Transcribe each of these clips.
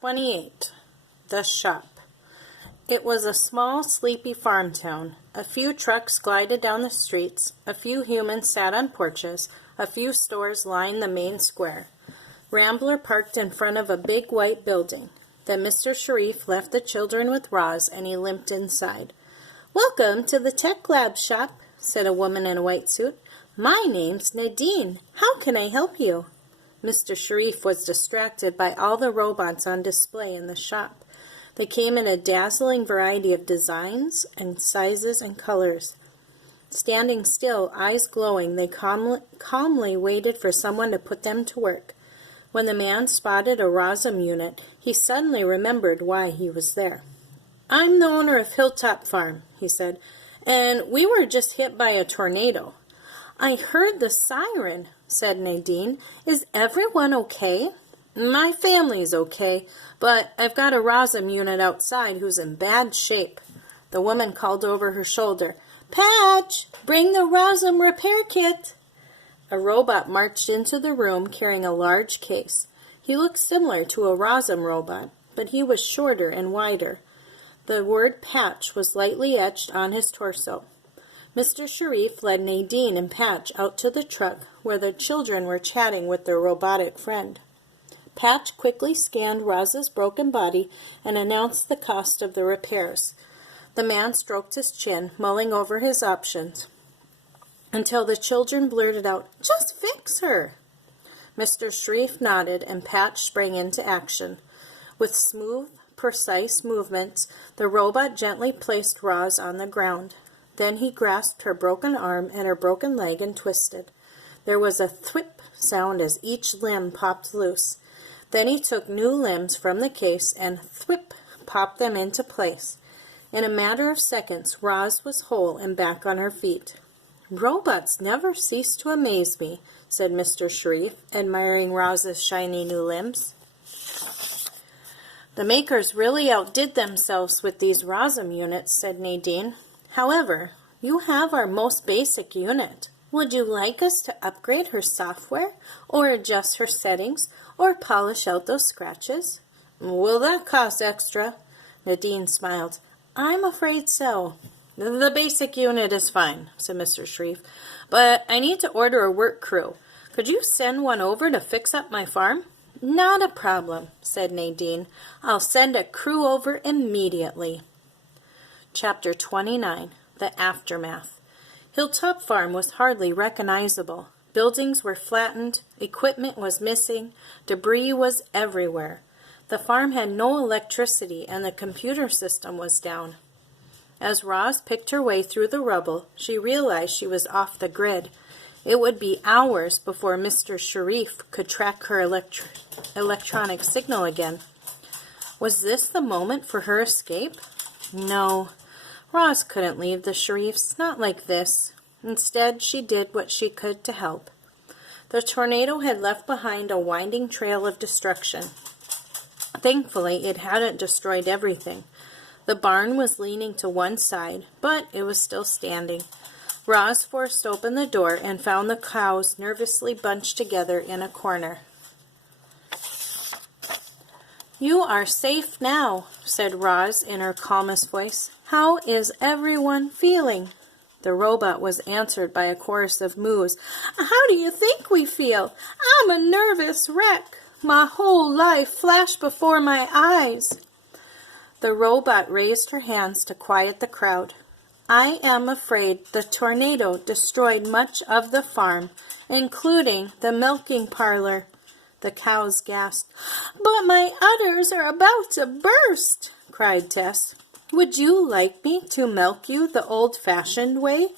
28. The Shop. It was a small, sleepy farm town. A few trucks glided down the streets, a few humans sat on porches, a few stores lined the main square. Rambler parked in front of a big white building. Then Mr. Sharif left the children with Roz, and he limped inside. "Welcome to the Tech Lab shop," said a woman in a white suit. "My name's Nadine. How can I help you?" Mr. Sharif was distracted by all the robots on display in the shop. They came in a dazzling variety of designs and sizes and colors. Standing still, eyes glowing, they calmly waited for someone to put them to work. When the man spotted a Rosum unit, he suddenly remembered why he was there. "I'm the owner of Hilltop Farm," he said, "and we were just hit by a tornado." "I heard the siren," said Nadine. "Is everyone okay?" "My family's okay, but I've got a Rosum unit outside who's in bad shape." The woman called over her shoulder, "Patch, bring the Rosum repair kit." A robot marched into the room carrying a large case. He looked similar to a Rosum robot, but he was shorter and wider. The word Patch was lightly etched on his torso. Mr. Sharif led Nadine and Patch out to the truck where the children were chatting with their robotic friend. Patch quickly scanned Roz's broken body and announced the cost of the repairs. The man stroked his chin, mulling over his options, until the children blurted out, "Just fix her!" Mr. Sharif nodded, and Patch sprang into action. With smooth, precise movements, the robot gently placed Roz on the ground. Then he grasped her broken arm and her broken leg and twisted. There was a thwip sound as each limb popped loose. Then he took new limbs from the case and thwip popped them into place. In a matter of seconds, Roz was whole and back on her feet. "Robots never cease to amaze me," said Mr. Sharif, admiring Roz's shiny new limbs. "The makers really outdid themselves with these Rosum units," said Nadine. "However, you have our most basic unit. Would you like us to upgrade her software, or adjust her settings, or polish out those scratches?" "Will that cost extra?" Nadine smiled. "I'm afraid so." "The basic unit is fine," said Mr. Sharif, "but I need to order a work crew. Could you send one over to fix up my farm?" "Not a problem," said Nadine. "I'll send a crew over immediately." Chapter 29. The Aftermath. Hilltop Farm was hardly recognizable. Buildings were flattened, equipment was missing, debris was everywhere. The farm had no electricity, and the computer system was down. As Roz picked her way through the rubble, she realized she was off the grid. It would be hours before Mr. Sharif could track her electronic signal again. Was this the moment for her escape? No. Roz couldn't leave the Sharifs, not like this. Instead, she did what she could to help. The tornado had left behind a winding trail of destruction. Thankfully, it hadn't destroyed everything. The barn was leaning to one side, but it was still standing. Roz forced open the door and found the cows nervously bunched together in a corner. "You are safe now," said Roz in her calmest voice. "How is everyone feeling?" The robot was answered by a chorus of moos. "How do you think we feel? I'm a nervous wreck. My whole life flashed before my eyes." The robot raised her hands to quiet the crowd. "I am afraid the tornado destroyed much of the farm, including the milking parlor." The cows gasped. "But my udders are about to burst," cried Tess. "Would you like me to milk you the old-fashioned way?"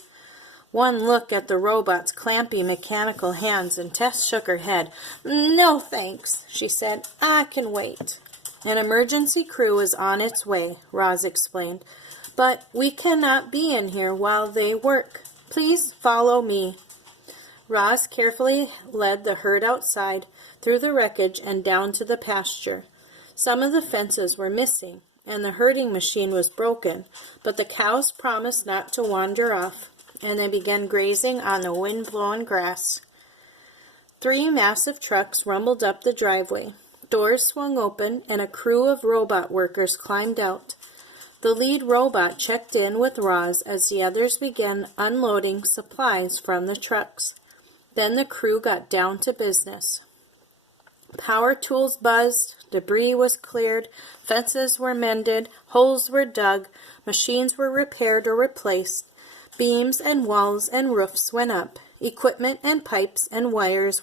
One look at the robot's clampy mechanical hands, and Tess shook her head. "No, thanks," she said. "I can wait." "An emergency crew is on its way," Roz explained. "But we cannot be in here while they work. Please follow me." Roz carefully led the herd outside, through the wreckage, and down to the pasture. Some of the fences were missing, and the herding machine was broken, but the cows promised not to wander off, and they began grazing on the wind-blown grass. 3 massive trucks rumbled up the driveway. Doors swung open, and a crew of robot workers climbed out. The lead robot checked in with Roz as the others began unloading supplies from the trucks. Then the crew got down to business. Power tools buzzed, debris was cleared, fences were mended, holes were dug, machines were repaired or replaced, beams and walls and roofs went up, equipment and pipes and wires